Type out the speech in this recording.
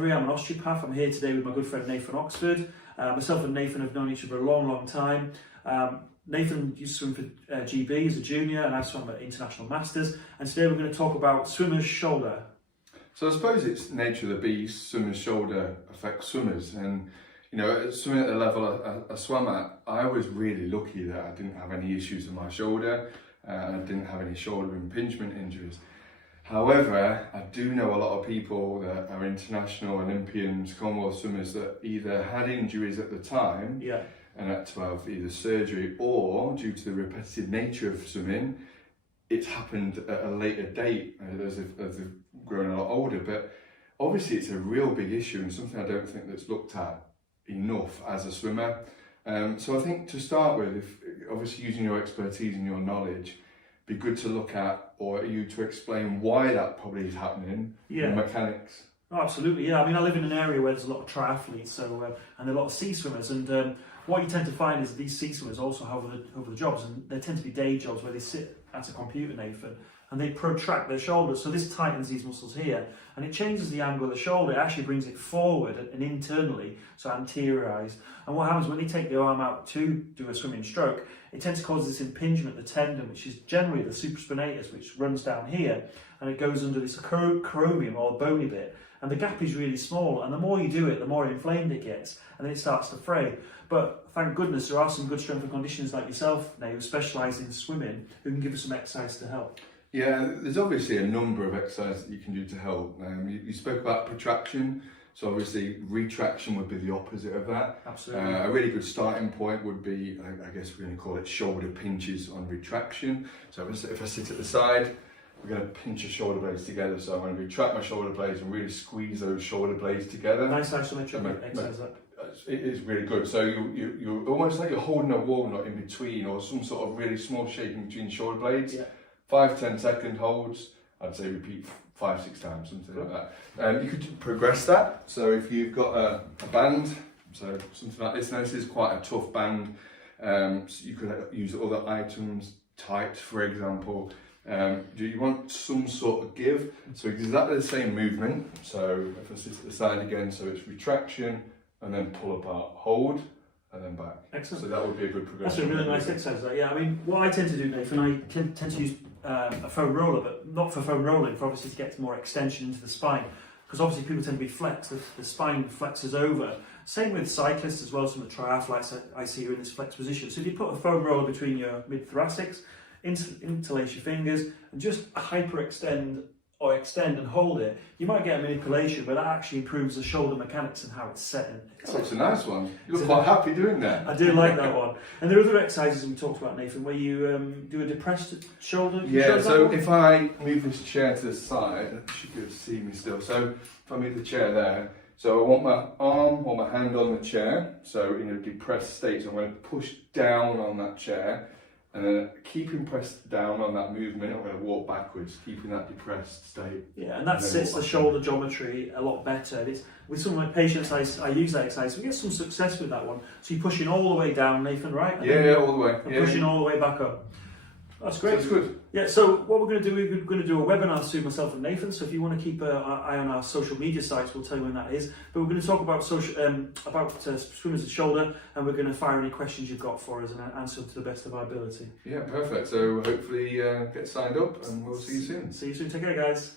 Rothery, I'm an osteopath. I'm here today with my good friend Nathan Oxford. Myself and Nathan have known each other a long time. Nathan used to swim for GB as a junior, and I've swum at International Masters. And today we're going to talk about swimmer's shoulder. So I suppose it's nature of the beast. Swimmer's shoulder affects swimmers, and you know, swimming at the level I swam at, I was really lucky that I didn't have any issues with my shoulder, and I didn't have any shoulder impingement injuries. However, I do know a lot of people that are international Olympians, Commonwealth swimmers that either had injuries at the time and had to have either surgery, or due to the repetitive nature of swimming, it's happened at a later date as they've grown a lot older. But obviously it's a real big issue and something I don't think that's looked at enough as a swimmer. So I think to start with, if obviously using your expertise and your knowledge, be good to look at, or you to explain why that probably is happening, the mechanics. Oh, absolutely, yeah. I mean, I live in an area where there's a lot of triathletes, so and a lot of sea swimmers, and what you tend to find is these sea swimmers also have other jobs, and they tend to be day jobs where they sit at a computer, Nathan, and they protract their shoulders. So this tightens these muscles here, and it changes the angle of the shoulder. It actually brings it forward and internally, so anteriorized. And what happens when they take the arm out to do a swimming stroke, it tends to cause this impingement of the tendon, which is generally the supraspinatus, which runs down here, and it goes under this acromion, or bony bit, and the gap is really small, and the more you do it, the more inflamed it gets, and then it starts to fray. But thank goodness there are some good strength and conditioners like yourself, Nate, who specialise in swimming, who can give us some exercise to help. Yeah, there's obviously a number of exercises that you can do to help. You spoke about protraction, so obviously retraction would be the opposite of that. Absolutely. A really good starting point would be, I guess we're going to call it shoulder pinches on retraction. So if I sit at the side, we're going to pinch your shoulder blades together. So I'm going to retract my shoulder blades and really squeeze those shoulder blades together. Nice isometric exercise. It is really good. So you're almost like you're holding a walnut in between, or some sort of really small shape in between shoulder blades. Yeah. 5-10 second holds. I'd say repeat 5-6 times, something like that. You could progress that. So if you've got a band, so something like this. Now this is quite a tough band. So you could use other items, tights, for example. Do you want some sort of give? So exactly the same movement. So if I sit at the side again, so it's retraction and then pull apart, hold, and then back. Excellent. So that would be a good progression. That's a really nice exercise. Yeah, I mean, what I tend to do, Nathan, I tend to use a foam roller, but not for foam rolling, for obviously to get more extension into the spine, because obviously people tend to be flexed, the spine flexes over. Same with cyclists as well, some of the triathletes I see are in this flex position. So if you put a foam roller between your mid-thoracics, interlace your fingers, and just hyperextend or extend and hold it, you might get a manipulation, but that actually improves the shoulder mechanics and how it's set. Oh, it's a nice one. You look quite happy doing that. I do like that one. And there are other exercises we talked about, Nathan, where you do a depressed shoulder. Yeah, so if I move this chair to the side, you should be able to see me still. So if I move the chair there, so I want my arm or my hand on the chair, so in a depressed state, so I'm going to push down on that chair, and then keeping pressed down on that movement, I'm going to walk backwards, keeping that depressed state. Yeah, and that sets the shoulder geometry a lot better. With some of my patients, I use that exercise. We get some success with that one. So you're pushing all the way down, Nathan, right? Yeah, all the way. And pushing all the way back up. That's great. That's good. Yeah, so what we're going to do, we're going to do a webinar soon, myself and Nathan. So if you want to keep an eye on our social media sites, we'll tell you when that is. But we're going to talk about swimmers and shoulder, and we're going to fire any questions you've got for us and answer them to the best of our ability. Yeah, perfect. So hopefully get signed up, and we'll see you soon. See you soon. Take care, guys.